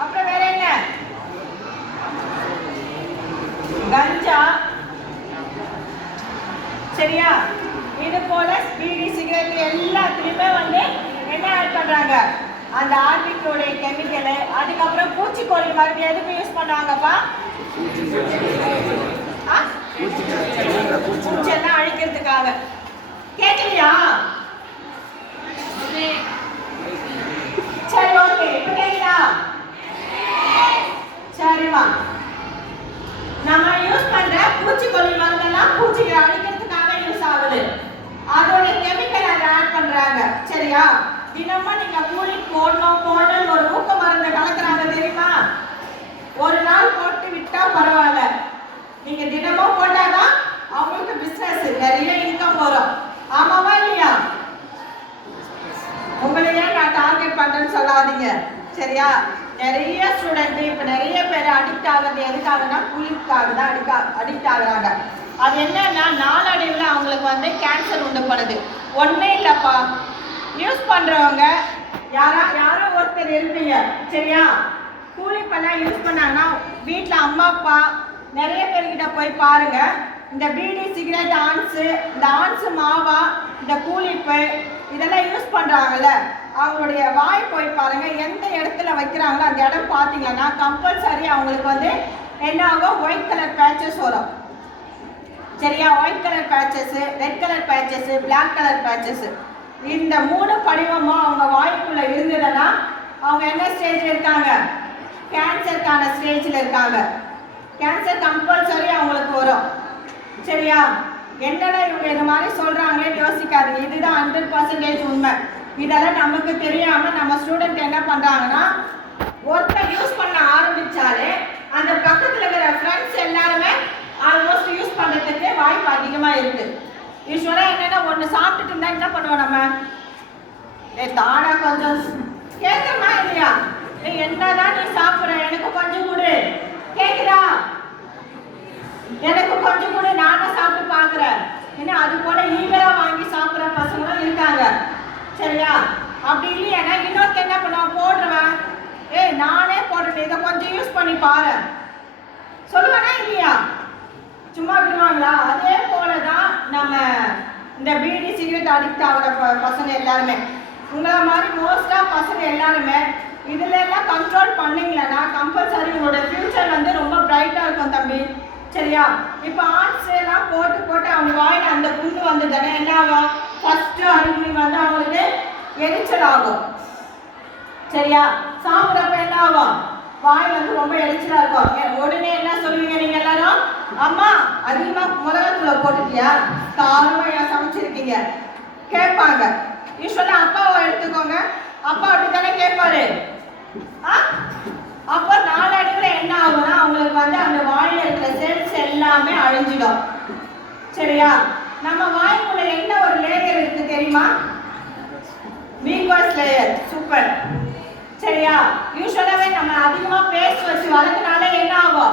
அப்புறம் வேற என்ன? கஞ்சா. சரியா? இது போல பீடி சிகரெட் எல்லாத்துலயுமே வந்து என்ன ஆட் பண்றாங்க? அந்த ஆர்பிக்கோடைய கெமிக்கலு அதுக்கப்புறம் பூச்சிக்கொல்லி மருந்து எதுக்கு யூஸ் பண்ணுவாங்கப்பா சரியா தினமும் நீங்க கூலி போடணும் போடணும் ஒரு ஊக்க மருந்து கலக்குறாங்க தெரியுமா? ஒரு நாள் போட்டு விட்டா பரவாயில்ல. நீங்க தினமும் போட்டாதான் அவங்களுக்கு பிசினஸ் நிறைய இன்கம் வரும். ஆமாவா இல்லையா? உங்களையே நான் டார்கெட் பண்றேன்னு சொல்லாதீங்க. சரியா? நிறைய ஸ்டூடெண்ட் இப்ப நிறைய பேர் அடிக்ட் ஆகுறது எதுக்காகனா குளிக்காக தான் அடிக்க அடிக்ட் ஆகுறாங்க. அது என்னன்னா நாளடைவில் அவங்களுக்கு வந்து கேன்சர் உண்டு பண்ணுது ஒண்ணே இல்லப்பா. யூஸ் பண்றவங்க யாரா யாரோ ஒருத்தர் இருப்பீங்க சரியா? கூலி பண்ண யூஸ் பண்ணாங்கன்னா வீட்டில் அம்மா அப்பா நிறைய பேர்கிட்ட போய் பாருங்க. இந்த பீடி சிகரெட் ஆன்ஸு இந்த ஆன்ஸு மாவா இந்த கூலிப்பு இதெல்லாம் யூஸ் பண்ணுறாங்கல்ல அவங்களுடைய வாய் போய் பாருங்க. எந்த இடத்துல வைக்கிறாங்களோ அந்த இடம் பார்த்தீங்கன்னா கம்பல்சரி அவங்களுக்கு வந்து என்ன ஆகும் ஒயிட் கலர் பேச்சஸ் வரும். சரியா? White colour patches red colour patches black colour patches இந்த மூணு படிவமும் அவங்க வாய்க்குள்ள இருந்ததுன்னா அவங்க என்ன ஸ்டேஜில் இருக்காங்க? கேன்சருக்கான ஸ்டேஜில் இருக்காங்க. கேன்சர் கம்பல்சரி அவங்களுக்கு வரும். சரியா? என்னடா இவங்க இது மாதிரி சொல்கிறாங்களே யோசிக்காதீங்க. இதுதான் ஹண்ட்ரட் பர்சன்டேஜ் உண்மை. இதெல்லாம் நமக்கு தெரியாமல் நம்ம ஸ்டூடெண்ட் என்ன பண்ணுறாங்கன்னா ஒருத்தர் யூஸ் பண்ண ஆரம்பிச்சாலே அந்த பக்கத்தில் இருக்கிற யூஸ்வலாக என்னென்னா ஒன்று சாப்பிட்டுட்டு இருந்தா என்ன பண்ணுவோம் நம்ம? ஏ தாடா கொஞ்சம் கேட்கமா இல்லையா? ஏய் என்னதான் நீ சாப்பிட்ற? எனக்கு கொஞ்சம் கொடு. கேட்குதா எனக்கு கொஞ்சம் கொடு. நானும் சாப்பிட்டு பார்க்குறேன் ஏன்னா அது போல ஈகரா வாங்கி சாப்பிட்ற பசங்களும் இருக்காங்க. சரியா? அப்படி இல்லையானா இன்னொருத்த என்ன பண்ணுவான்? போடுறவன். ஏய் நானே போடுறேன். இதை கொஞ்சம் யூஸ் பண்ணி பாரு. சொல்லுவானா இல்லையா? சும்மா விடுவாங்களா? அதே போல தான் நம்ம இந்த பீடி சிகரெட் அடிக்ட் ஆகிற ப- பசங்க எல்லாருமே. உங்களை மாதிரி மோஸ்ட்டாக பசங்க எல்லாருமே இதுல எல்லாம் கண்ட்ரோல் பண்ணீங்களன்னா கம்பல்சரி உங்களோட ஃபியூச்சர் வந்து ரொம்ப பிரைட்டாக இருக்கும் தம்பி. சரியா? இப்போ ஆர்ட்ஸ் எல்லாம் போட்டு போட்டு அவங்க வாயில் அந்த புண்ணு வந்ததுன்னா என்ன ஆகும்? ஃபர்ஸ்ட் அறிகுறி வந்து அவங்களுக்கு எரிச்சல் ஆகும். சரியா? சாப்பிட்றப்ப என்ன ஆகும்? வாய் வந்து ரொம்ப எரிச்சலா இருக்கும். உடனே என்ன சொல்லுவீங்க நீங்க எல்லாரும்? அம்மா அதிகமா மிளகாத்தூளை போட்டுட்டியா? தாழ்மையா சமைச்சிருக்கீங்க. கேட்பாங்க. யூஸ்வலா அப்பாவை எடுத்துக்கோங்க. அப்பா அப்படித்தானே கேட்பாரு? அப்போ நாளடைவில் என்ன ஆகும்னா அவங்களுக்கு வந்து அந்த வாயில இருக்கிற செல்ஸ் எல்லாமே அழிஞ்சிடும். சரியா? நம்ம வாய்க்குள்ள என்ன ஒரு லேயர் இருக்கு தெரியுமா? மீக்வாஸ் லேயர் சூப்பர் சரியா? யூஸ்வலாவே நம்ம அதிகமா பேஸ்ட் வச்சு வளர்க்கனால என்ன ஆகும்?